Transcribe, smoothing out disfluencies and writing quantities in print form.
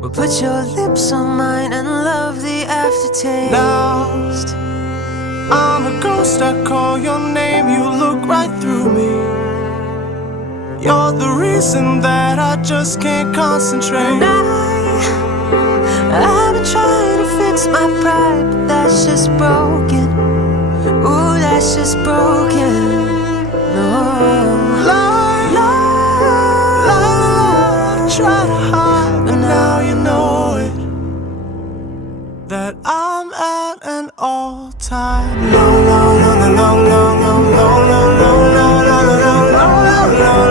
Well, put your lips on mine and love the aftertaste. Now I'm a ghost, I call your name, you look right through me. You're the reason that I just can't concentrate. I've been trying to fix my pride, but that's just broken. Ooh, that's just broken. No. Lie, try to hide, but now you know it. That I'm at an all-time low, low, low, low, low, low, low, low, low, low, low, low, low, low, low.